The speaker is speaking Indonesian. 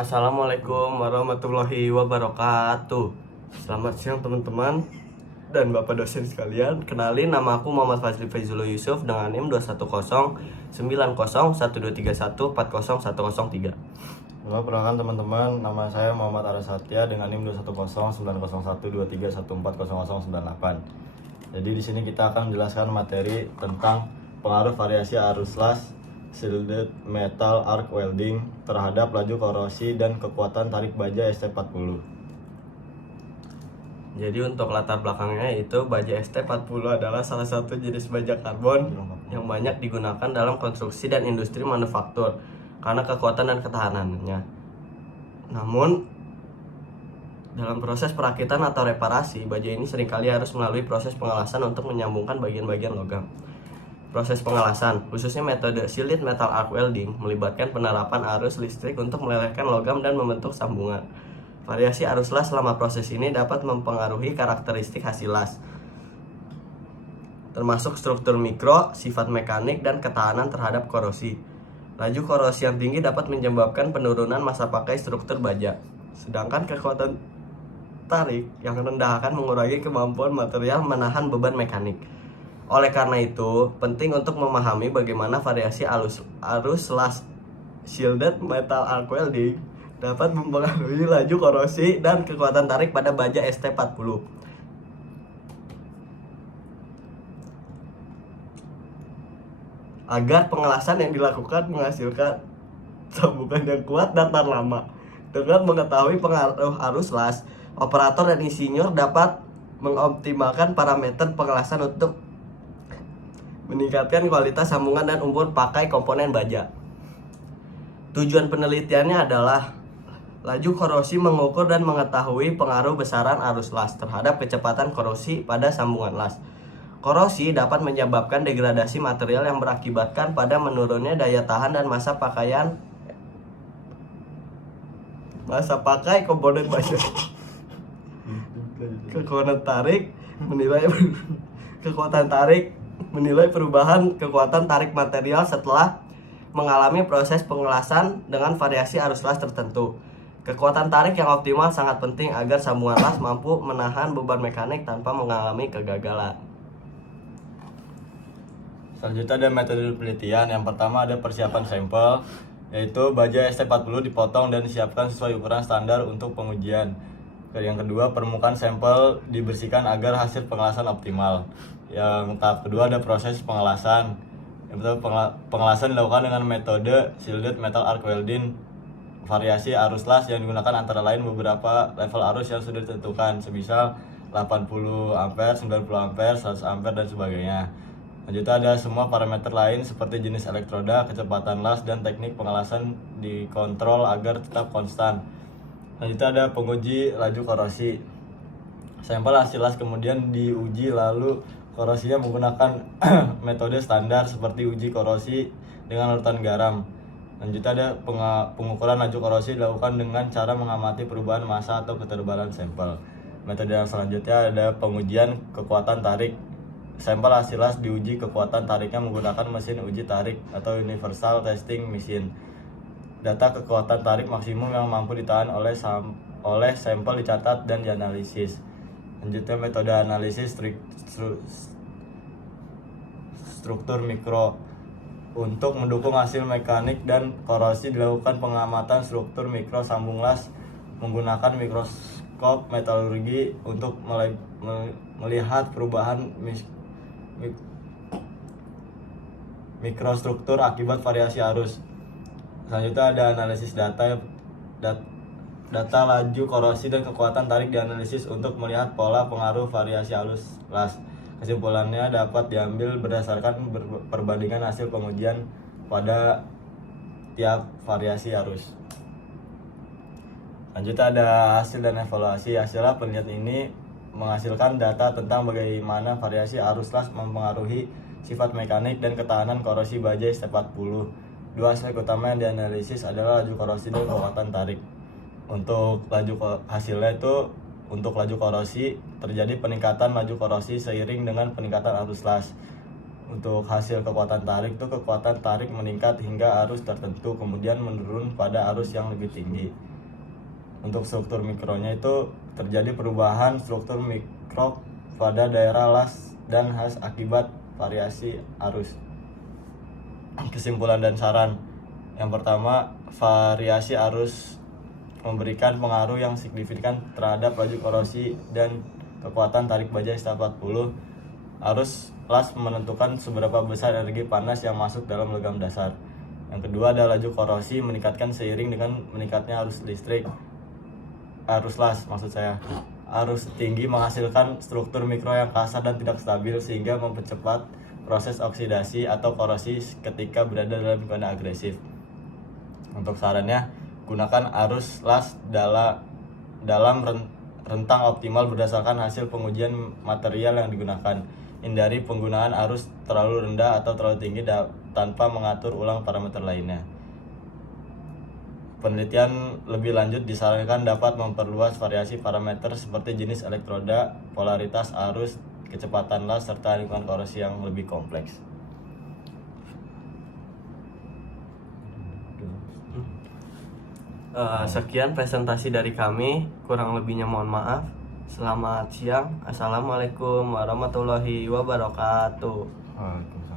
Assalamualaikum warahmatullahi wabarakatuh. Selamat siang teman-teman dan bapak dosen sekalian. Kenalin, nama aku Muhammad Fazli Faizullah Yusuf dengan NIM 21090123140101003. Halo, perkenalkan teman-teman, nama saya Muhammad Arya Satya dengan NIM 21090123123140098. Jadi di sini kita akan menjelaskan materi tentang pengaruh variasi arus las shielded metal arc welding terhadap laju korosi dan kekuatan tarik baja ST40. Jadi untuk latar belakangnya itu baja ST40 adalah salah satu jenis baja karbon yang banyak digunakan dalam konstruksi dan industri manufaktur karena kekuatan dan ketahanannya. Namun dalam proses perakitan atau reparasi, baja ini seringkali harus melalui proses pengelasan untuk menyambungkan bagian-bagian logam. Proses pengelasan, khususnya metode shielded metal arc welding, melibatkan penerapan arus listrik untuk melelehkan logam dan membentuk sambungan. Variasi arus las selama proses ini dapat mempengaruhi karakteristik hasil las, termasuk struktur mikro, sifat mekanik, dan ketahanan terhadap korosi. Laju korosi yang tinggi dapat menyebabkan penurunan masa pakai struktur baja, sedangkan kekuatan tarik yang rendah akan mengurangi kemampuan material menahan beban mekanik. Oleh karena itu, penting untuk memahami bagaimana variasi arus las shielded metal arc welding dapat mempengaruhi laju korosi dan kekuatan tarik pada baja ST40. Agar pengelasan yang dilakukan menghasilkan sambungan yang kuat dan tahan lama. Dengan mengetahui pengaruh arus las, operator dan insinyur dapat mengoptimalkan parameter pengelasan untuk meningkatkan kualitas sambungan dan umur pakai komponen baja. Tujuan penelitiannya adalah laju korosi, mengukur dan mengetahui pengaruh besaran arus las terhadap kecepatan korosi pada sambungan las. Korosi dapat menyebabkan degradasi material yang berakibatkan pada menurunnya daya tahan dan masa pakai komponen baja. Kekuatan tarik menilai perubahan kekuatan tarik material setelah mengalami proses pengelasan dengan variasi arus las tertentu. Kekuatan tarik yang optimal sangat penting agar sambungan las mampu menahan beban mekanik tanpa mengalami kegagalan. Selanjutnya ada metode penelitian. Yang pertama ada persiapan sampel, yaitu baja ST40 dipotong dan disiapkan sesuai ukuran standar untuk pengujian. Yang kedua, permukaan sampel dibersihkan agar hasil pengelasan optimal. Yang tahap kedua ada proses pengelasan. Yang pertama, pengelasan dilakukan dengan metode shielded metal arc welding. Variasi arus las yang digunakan antara lain beberapa level arus yang sudah ditentukan, semisal 80 ampere, 90 ampere, 100 ampere dan sebagainya. Lanjutnya ada semua parameter lain seperti jenis elektroda, kecepatan las, dan teknik pengelasan dikontrol agar tetap konstan. Lanjutnya ada penguji laju korosi. Sampel hasil las kemudian diuji, lalu korosinya menggunakan metode standar seperti uji korosi dengan larutan garam. Lanjutnya ada pengukuran laju korosi dilakukan dengan cara mengamati perubahan massa atau ketebalan sampel. Metode yang selanjutnya ada pengujian kekuatan tarik. Sampel hasil las diuji kekuatan tariknya menggunakan mesin uji tarik atau universal testing machine. Data kekuatan tarik maksimum yang mampu ditahan oleh sampel dicatat dan dianalisis. Lanjutnya metode analisis struktur mikro. Untuk mendukung hasil mekanik dan korosi dilakukan pengamatan struktur mikro sambung las menggunakan mikroskop metalurgi untuk melihat perubahan mikrostruktur akibat variasi arus. Selanjutnya ada analisis data laju korosi dan kekuatan tarik dianalisis untuk melihat pola pengaruh variasi arus las. Kesimpulannya dapat diambil berdasarkan perbandingan hasil pengujian pada tiap variasi arus. Lanjutnya ada hasil dan evaluasi. Hasilnya penelitian ini menghasilkan data tentang bagaimana variasi arus las mempengaruhi sifat mekanik dan ketahanan korosi baja ST40. Dua aspek utama yang dianalisis adalah laju korosi dan kekuatan tarik. Untuk hasilnya itu, untuk laju korosi terjadi peningkatan laju korosi seiring dengan peningkatan arus las. Untuk hasil kekuatan tarik itu kekuatan tarik meningkat hingga arus tertentu kemudian menurun pada arus yang lebih tinggi. Untuk struktur mikronya itu terjadi perubahan struktur mikro pada daerah las dan khas akibat variasi arus. Kesimpulan dan saran. Yang pertama, variasi arus memberikan pengaruh yang signifikan terhadap laju korosi dan kekuatan tarik baja ST40. Arus las menentukan seberapa besar energi panas yang masuk dalam logam dasar. Yang kedua adalah laju korosi meningkatkan seiring dengan meningkatnya arus listrik. Arus las maksud saya. Arus tinggi menghasilkan struktur mikro yang kasar dan tidak stabil sehingga mempercepat proses oksidasi atau korosi ketika berada dalam lingkungan agresif. Untuk sarannya, gunakan arus las dalam rentang optimal berdasarkan hasil pengujian material yang digunakan. Hindari penggunaan arus terlalu rendah atau terlalu tinggi tanpa mengatur ulang parameter lainnya. Penelitian lebih lanjut disarankan dapat memperluas variasi parameter seperti jenis elektroda, polaritas arus, kecepatan las, serta lingkungan korosi yang lebih kompleks. Sekian presentasi dari kami, kurang lebihnya mohon maaf. Selamat siang. Assalamualaikum warahmatullahi wabarakatuh. Waalaikumsalam.